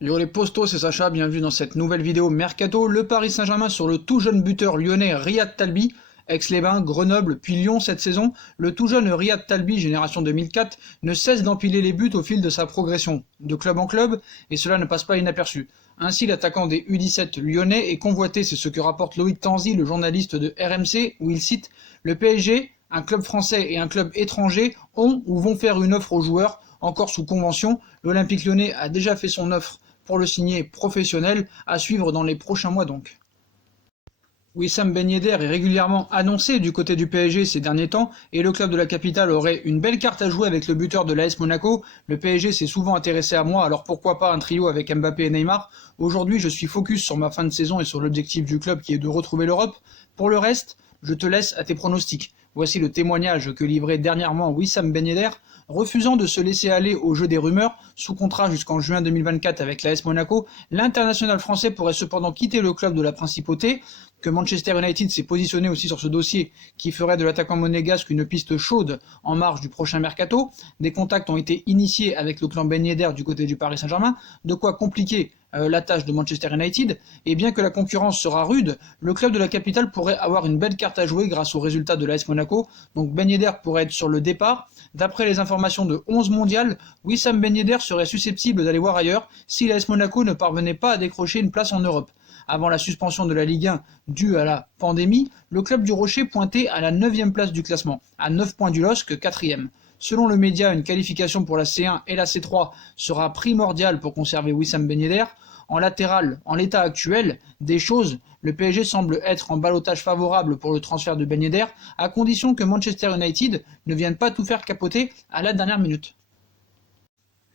Yo les postos, c'est Sacha, bienvenue dans cette nouvelle vidéo Mercato. Le Paris Saint-Germain sur le tout jeune buteur lyonnais Riyad Talbi, Aix-les-Bains, Grenoble, puis Lyon cette saison. Le tout jeune Riyad Talbi, génération 2004, ne cesse d'empiler les buts au fil de sa progression, de club en club, et cela ne passe pas inaperçu. Ainsi, l'attaquant des U17 lyonnais est convoité, c'est ce que rapporte Loïc Tanzi, le journaliste de RMC, où il cite « Le PSG, un club français et un club étranger ont ou vont faire une offre aux joueurs, encore sous convention. L'Olympique lyonnais a déjà fait son offre pour le signer professionnel, à suivre dans les prochains mois donc. » Wissam Ben Yedder est régulièrement annoncé du côté du PSG ces derniers temps et le club de la capitale aurait une belle carte à jouer avec le buteur de l'AS Monaco. Le PSG s'est souvent intéressé à moi, alors pourquoi pas un trio avec Mbappé et Neymar. Aujourd'hui, je suis focus sur ma fin de saison et sur l'objectif du club qui est de retrouver l'Europe. Pour le reste, je te laisse à tes pronostics. Voici le témoignage que livrait dernièrement Wissam Ben Yedder, refusant de se laisser aller au jeu des rumeurs. Sous contrat jusqu'en juin 2024 avec l'AS Monaco, l'international français pourrait cependant quitter le club de la principauté, que Manchester United s'est positionné aussi sur ce dossier qui ferait de l'attaquant monégasque une piste chaude en marge du prochain mercato. Des contacts ont été initiés avec le clan Ben Yedder du côté du Paris Saint-Germain, de quoi compliquer la tâche de Manchester United, et bien que la concurrence sera rude, le club de la capitale pourrait avoir une belle carte à jouer grâce aux résultats de l'AS Monaco, donc Ben Yedder pourrait être sur le départ. D'après les informations de 11 mondiales, Wissam Ben Yedder serait susceptible d'aller voir ailleurs si l'AS Monaco ne parvenait pas à décrocher une place en Europe. Avant la suspension de la Ligue 1 due à la pandémie, le club du Rocher pointait à la 9e place du classement, à 9 points du LOSC, 4e. Selon le média, une qualification pour la C1 et la C3 sera primordiale pour conserver Wissam Ben Yedder. En latéral, en l'état actuel des choses, le PSG semble être en ballottage favorable pour le transfert de Ben Yedder, à condition que Manchester United ne vienne pas tout faire capoter à la dernière minute.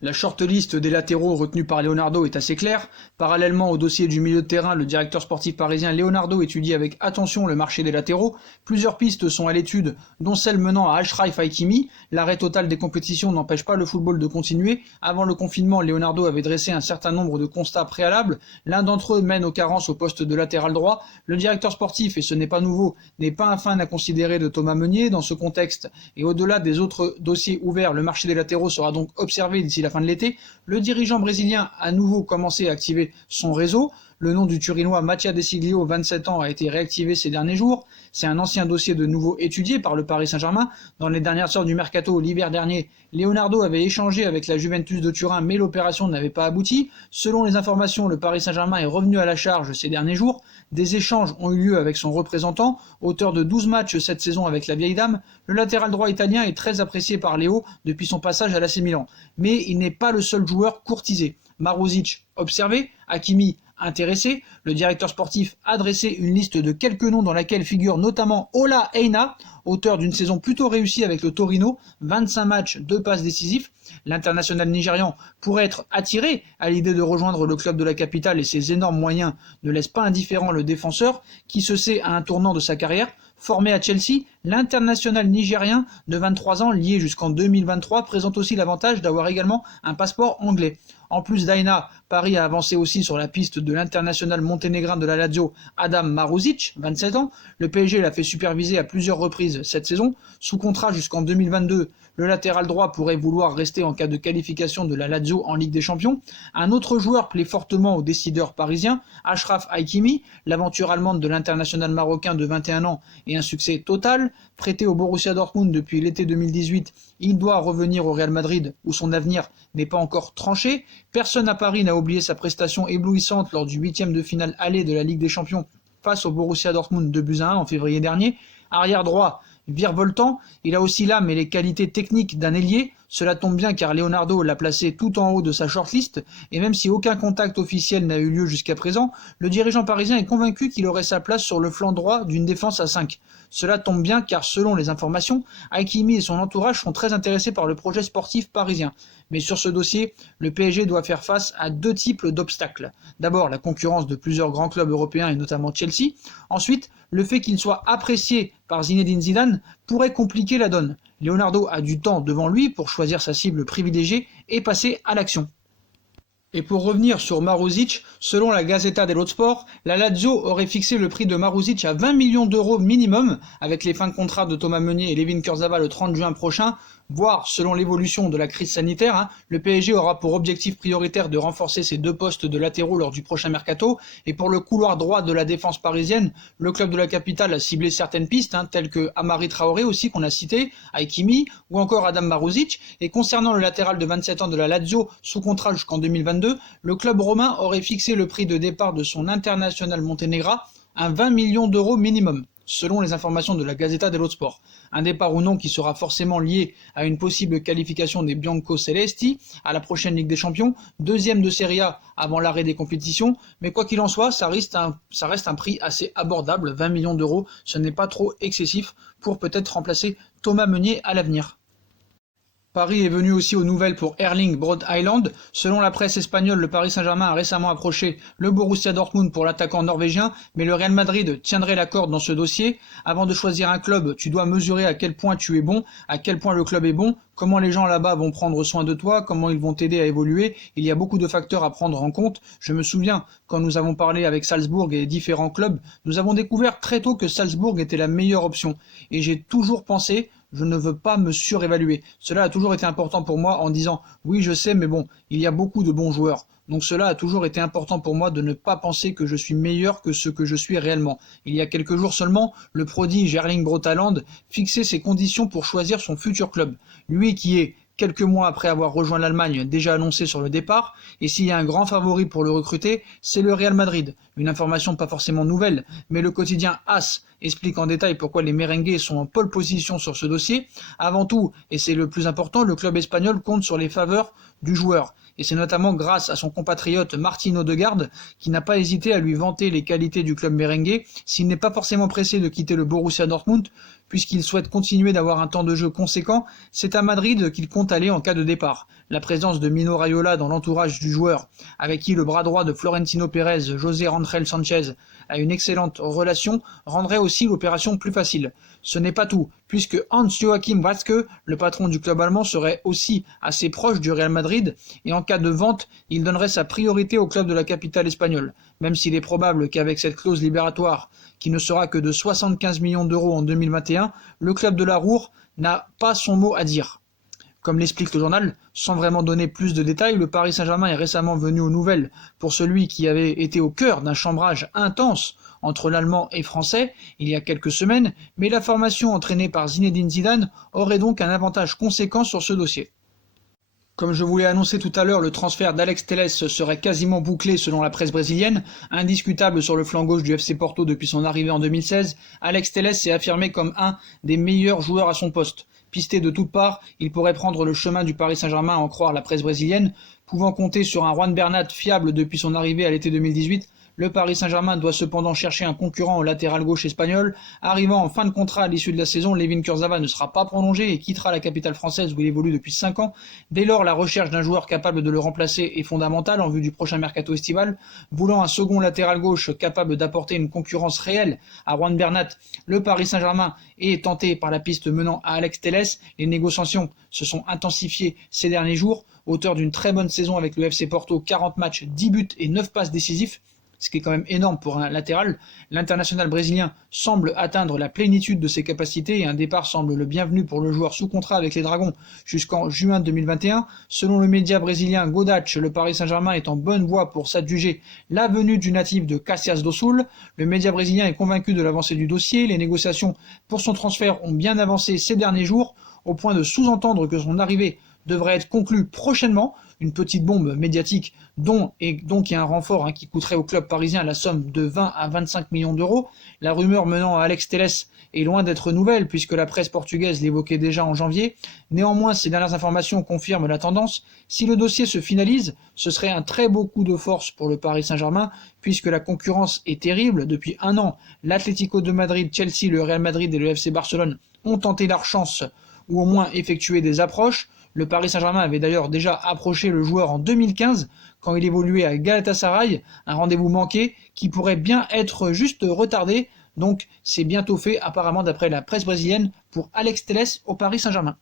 La shortlist des latéraux retenus par Leonardo est assez claire. Parallèlement au dossier du milieu de terrain, le directeur sportif parisien Leonardo étudie avec attention le marché des latéraux. Plusieurs pistes sont à l'étude, dont celle menant à Achraf Hakimi. L'arrêt total des compétitions n'empêche pas le football de continuer. Avant le confinement, Leonardo avait dressé un certain nombre de constats préalables. L'un d'entre eux mène aux carences au poste de latéral droit. Le directeur sportif, et ce n'est pas nouveau, n'est pas un fan à considérer de Thomas Meunier. Dans ce contexte, et au-delà des autres dossiers ouverts, le marché des latéraux sera donc observé d'ici la fin de l'été. Le dirigeant brésilien a à nouveau commencé à activer son réseau. Le nom du Turinois Mattia De Sciglio, 27 ans, a été réactivé ces derniers jours. C'est un ancien dossier de nouveau étudié par le Paris Saint-Germain. Dans les dernières heures du mercato, l'hiver dernier, Leonardo avait échangé avec la Juventus de Turin, mais l'opération n'avait pas abouti. Selon les informations, le Paris Saint-Germain est revenu à la charge ces derniers jours. Des échanges ont eu lieu avec son représentant, auteur de 12 matchs cette saison avec la vieille dame. Le latéral droit italien est très apprécié par Léo depuis son passage à l'AC Milan. Mais il n'est pas le seul joueur courtisé. Maruzic observé, Hakimi intéressé, le directeur sportif a dressé une liste de quelques noms dans laquelle figure notamment Ola Aina, auteur d'une saison plutôt réussie avec le Torino, 25 matchs, 2 passes décisifs. L'international nigérian pourrait être attiré à l'idée de rejoindre le club de la capitale et ses énormes moyens ne laissent pas indifférent le défenseur qui se sait à un tournant de sa carrière. Formé à Chelsea, l'international nigérien de 23 ans, lié jusqu'en 2023, présente aussi l'avantage d'avoir également un passeport anglais. En plus d'Aina, Paris a avancé aussi sur la piste de l'international monténégrin de la Lazio, Adam Maruzic, 27 ans. Le PSG l'a fait superviser à plusieurs reprises cette saison. Sous contrat jusqu'en 2022, le latéral droit pourrait vouloir rester en cas de qualification de la Lazio en Ligue des Champions. Un autre joueur plaît fortement aux décideurs parisiens, Achraf Hakimi, l'aventure allemande de l'international marocain de 21 ans et un succès total. Prêté au Borussia Dortmund depuis l'été 2018, il doit revenir au Real Madrid où son avenir n'est pas encore tranché. Personne à Paris n'a oublié sa prestation éblouissante lors du 8e de finale aller de la Ligue des Champions face au Borussia Dortmund 2-1 en février dernier. Arrière droit, virevoltant, il a aussi l'âme et les qualités techniques d'un ailier. Cela tombe bien car Leonardo l'a placé tout en haut de sa shortlist, et même si aucun contact officiel n'a eu lieu jusqu'à présent, le dirigeant parisien est convaincu qu'il aurait sa place sur le flanc droit d'une défense à 5. Cela tombe bien car selon les informations, Hakimi et son entourage sont très intéressés par le projet sportif parisien. Mais sur ce dossier, le PSG doit faire face à 2 types d'obstacles. D'abord, la concurrence de plusieurs grands clubs européens et notamment Chelsea. Ensuite, le fait qu'il soit apprécié par Zinedine Zidane pourrait compliquer la donne. Leonardo a du temps devant lui pour choisir sa cible privilégiée et passer à l'action. Et pour revenir sur Maruzic, selon la Gazzetta dello Sport, la Lazio aurait fixé le prix de Maruzic à 20 millions d'euros minimum, avec les fins de contrat de Thomas Meunier et Layvin Kurzawa le 30 juin prochain. voire selon l'évolution de la crise sanitaire, le PSG aura pour objectif prioritaire de renforcer ses 2 postes de latéraux lors du prochain mercato. Et pour le couloir droit de la défense parisienne, le club de la capitale a ciblé certaines pistes, telles que Amari Traoré aussi qu'on a cité, Hakimi ou encore Adam Maruzic. Et concernant le latéral de 27 ans de la Lazio, sous contrat jusqu'en 2022, le club romain aurait fixé le prix de départ de son international monténégrin à 20 millions d'euros minimum, selon les informations de la Gazzetta dello Sport. Un départ ou non qui sera forcément lié à une possible qualification des Bianco-Celesti à la prochaine Ligue des Champions, 2e de Serie A avant l'arrêt des compétitions, mais quoi qu'il en soit, ça reste un prix assez abordable, 20 millions d'euros, ce n'est pas trop excessif pour peut-être remplacer Thomas Meunier à l'avenir. Paris est venu aussi aux nouvelles pour Erling Braut Haaland. Selon la presse espagnole, le Paris Saint-Germain a récemment approché le Borussia Dortmund pour l'attaquant norvégien, mais le Real Madrid tiendrait la corde dans ce dossier. Avant de choisir un club, tu dois mesurer à quel point tu es bon, à quel point le club est bon, comment les gens là-bas vont prendre soin de toi, comment ils vont t'aider à évoluer. Il y a beaucoup de facteurs à prendre en compte. Je me souviens, quand nous avons parlé avec Salzbourg et différents clubs, nous avons découvert très tôt que Salzbourg était la meilleure option. Et j'ai toujours pensé, je ne veux pas me surévaluer. Cela a toujours été important pour moi en disant « oui, je sais, mais bon, il y a beaucoup de bons joueurs ». Donc cela a toujours été important pour moi de ne pas penser que je suis meilleur que ce que je suis réellement. Il y a quelques jours seulement, le prodige Erling Braut Haaland fixait ses conditions pour choisir son futur club. Lui qui est, quelques mois après avoir rejoint l'Allemagne, déjà annoncé sur le départ, et s'il y a un grand favori pour le recruter, c'est le Real Madrid. Une information pas forcément nouvelle, mais le quotidien AS explique en détail pourquoi les merengues sont en pole position sur ce dossier. Avant tout, et c'est le plus important, le club espagnol compte sur les faveurs du joueur. Et c'est notamment grâce à son compatriote Martin Odegaard qui n'a pas hésité à lui vanter les qualités du club merengue s'il n'est pas forcément pressé de quitter le Borussia Dortmund puisqu'il souhaite continuer d'avoir un temps de jeu conséquent. C'est à Madrid qu'il compte aller en cas de départ. La présence de Mino Raiola dans l'entourage du joueur, avec qui le bras droit de Florentino Pérez, José Rangel Sanchez, a une excellente relation, rendrait aussi l'opération plus facile. Ce n'est pas tout, puisque Hans-Joachim Watzke, le patron du club allemand, serait aussi assez proche du Real Madrid, et en cas de vente, il donnerait sa priorité au club de la capitale espagnole, même s'il est probable qu'avec cette clause libératoire, qui ne sera que de 75 millions d'euros en 2021, le club de la Ruhr n'a pas son mot à dire. Comme l'explique le journal, sans vraiment donner plus de détails, le Paris Saint-Germain est récemment venu aux nouvelles pour celui qui avait été au cœur d'un chambrage intense entre l'Allemand et Français il y a quelques semaines, mais la formation entraînée par Zinedine Zidane aurait donc un avantage conséquent sur ce dossier. Comme je vous l'ai annoncé tout à l'heure, le transfert d'Alex Telles serait quasiment bouclé selon la presse brésilienne. Indiscutable sur le flanc gauche du FC Porto depuis son arrivée en 2016, Alex Telles s'est affirmé comme un des meilleurs joueurs à son poste. Pisté de toutes parts, il pourrait prendre le chemin du Paris Saint-Germain à en croire la presse brésilienne. Pouvant compter sur un Juan Bernat fiable depuis son arrivée à l'été 2018, le Paris Saint-Germain doit cependant chercher un concurrent au latéral gauche espagnol. Arrivant en fin de contrat à l'issue de la saison, Layvin Kurzawa ne sera pas prolongé et quittera la capitale française où il évolue depuis 5 ans. Dès lors, la recherche d'un joueur capable de le remplacer est fondamentale en vue du prochain mercato estival. Voulant un second latéral gauche capable d'apporter une concurrence réelle à Juan Bernat, le Paris Saint-Germain est tenté par la piste menant à Alex Telles. Les négociations se sont intensifiées ces derniers jours. Auteur d'une très bonne saison avec le FC Porto, 40 matchs, 10 buts et 9 passes décisifs, ce qui est quand même énorme pour un latéral, l'international brésilien semble atteindre la plénitude de ses capacités et un départ semble le bienvenu pour le joueur sous contrat avec les Dragons jusqu'en juin 2021. Selon le média brésilien Godatch, le Paris Saint-Germain est en bonne voie pour s'adjuger la venue du natif de Caxias do Sul. Le média brésilien est convaincu de l'avancée du dossier. Les négociations pour son transfert ont bien avancé ces derniers jours, au point de sous-entendre que son arrivée devrait être conclue prochainement. Une petite bombe médiatique dont il y a un renfort qui coûterait au club parisien la somme de 20 à 25 millions d'euros. La rumeur menant à Alex Telles est loin d'être nouvelle puisque la presse portugaise l'évoquait déjà en janvier. Néanmoins, ces dernières informations confirment la tendance. Si le dossier se finalise, ce serait un très beau coup de force pour le Paris Saint-Germain puisque la concurrence est terrible. Depuis un an, l'Atlético de Madrid, Chelsea, le Real Madrid et le FC Barcelone ont tenté leur chance ou au moins effectué des approches. Le Paris Saint-Germain avait d'ailleurs déjà approché le joueur en 2015 quand il évoluait à Galatasaray, un rendez-vous manqué qui pourrait bien être juste retardé. Donc c'est bientôt fait apparemment d'après la presse brésilienne pour Alex Telles au Paris Saint-Germain.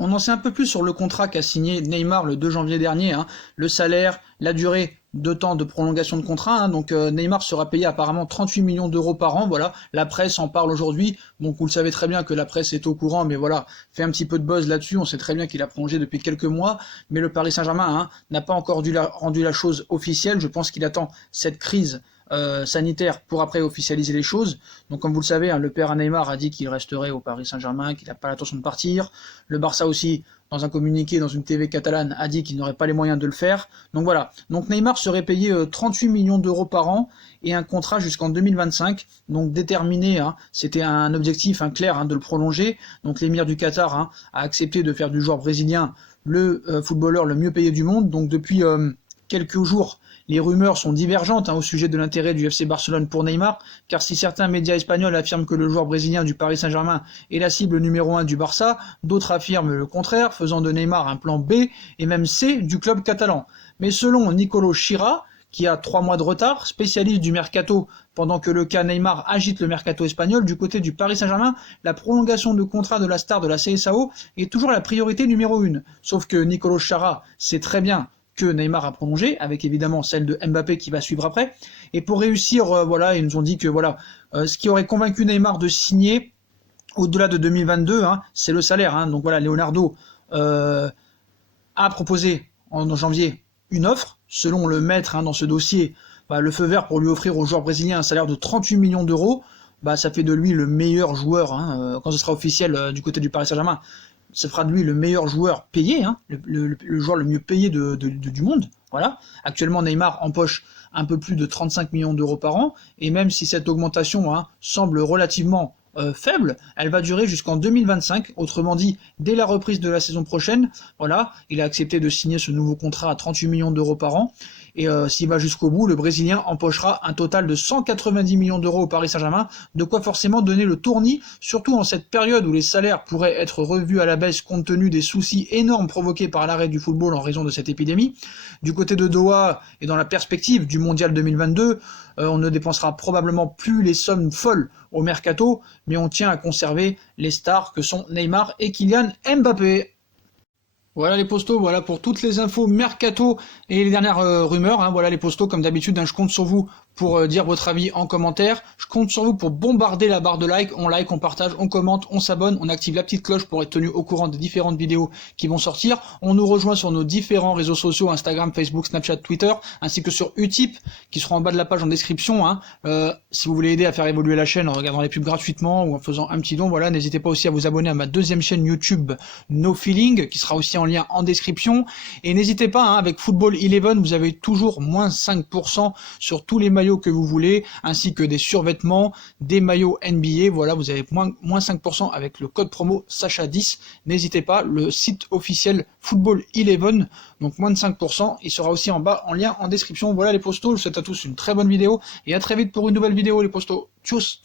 On en sait un peu plus sur le contrat qu'a signé Neymar le 2 janvier dernier, hein. Le salaire, la durée, 2 temps de prolongation de contrat, hein. Donc Neymar sera payé apparemment 38 millions d'euros par an, voilà. La presse en parle aujourd'hui, donc vous le savez très bien que la presse est au courant, mais voilà, fait un petit peu de buzz là-dessus, on sait très bien qu'il a prolongé depuis quelques mois, mais le Paris Saint-Germain, hein, n'a pas encore rendu la chose officielle. Je pense qu'il attend cette crise sanitaire pour après officialiser les choses. Donc comme vous le savez, hein, le père Neymar a dit qu'il resterait au Paris Saint-Germain, qu'il n'a pas l'intention de partir. Le Barça aussi, dans un communiqué dans une TV catalane, a dit qu'il n'aurait pas les moyens de le faire. Donc voilà, donc Neymar serait payé 38 millions d'euros par an et un contrat jusqu'en 2025, donc déterminé, hein, c'était un objectif clair, hein, de le prolonger. Donc l'émir du Qatar, hein, a accepté de faire du joueur brésilien le footballeur le mieux payé du monde. Donc depuis quelques jours, les rumeurs sont divergentes, hein, au sujet de l'intérêt du FC Barcelone pour Neymar, car si certains médias espagnols affirment que le joueur brésilien du Paris Saint-Germain est la cible numéro 1 du Barça, d'autres affirment le contraire, faisant de Neymar un plan B et même C du club catalan. Mais selon Nicolo Schira, qui a 3 mois de retard, spécialiste du mercato, pendant que le cas Neymar agite le mercato espagnol, du côté du Paris Saint-Germain, la prolongation de contrat de la star de la CSAO est toujours la priorité numéro 1. Sauf que Nicolo Schira sait très bien que Neymar a prolongé, avec évidemment celle de Mbappé qui va suivre après. Et pour réussir, voilà, ils nous ont dit que voilà, ce qui aurait convaincu Neymar de signer au-delà de 2022, hein, c'est le salaire, hein. Donc voilà, Leonardo a proposé en janvier une offre, selon le maître, hein, dans ce dossier, le feu vert pour lui offrir au joueur brésilien un salaire de 38 millions d'euros. Ça fait de lui le meilleur joueur, hein, quand ce sera officiel du côté du Paris Saint-Germain. Ça fera de lui le meilleur joueur payé, hein, le joueur le mieux payé du monde. Voilà. Actuellement, Neymar empoche un peu plus de 35 millions d'euros par an, et même si cette augmentation, hein, semble relativement faible, elle va durer jusqu'en 2025, autrement dit, dès la reprise de la saison prochaine. Voilà, il a accepté de signer ce nouveau contrat à 38 millions d'euros par an, et s'il va jusqu'au bout, le Brésilien empochera un total de 190 millions d'euros au Paris Saint-Germain, de quoi forcément donner le tournis, surtout en cette période où les salaires pourraient être revus à la baisse compte tenu des soucis énormes provoqués par l'arrêt du football en raison de cette épidémie. Du côté de Doha, et dans la perspective du Mondial 2022, on ne dépensera probablement plus les sommes folles au mercato, mais on tient à conserver les stars que sont Neymar et Kylian Mbappé. Voilà les postos, voilà pour toutes les infos mercato et les dernières rumeurs, hein. Voilà les postos, comme d'habitude, hein, je compte sur vous pour dire votre avis en commentaire. Je compte sur vous pour bombarder la barre de like, on partage, on commente, on s'abonne, on active la petite cloche pour être tenu au courant des différentes vidéos qui vont sortir. On nous rejoint sur nos différents réseaux sociaux, Instagram, Facebook, Snapchat, Twitter, ainsi que sur Utip, qui seront en bas de la page en description, hein. Si vous voulez aider à faire évoluer la chaîne en regardant les pubs gratuitement ou en faisant un petit don, voilà, n'hésitez pas aussi à vous abonner à ma deuxième chaîne YouTube No Feeling, qui sera aussi en lien en description. Et n'hésitez pas, hein, avec Football 11, vous avez toujours moins 5% sur tous les maillots que vous voulez, ainsi que des survêtements, des maillots NBA. Voilà, vous avez moins 5% avec le code promo Sacha10. N'hésitez pas, le site officiel Football 11, donc moins de 5%, il sera aussi en bas en lien en description. Voilà les postos, je vous souhaite à tous une très bonne vidéo et à très vite pour une nouvelle vidéo les postos. Tchuss.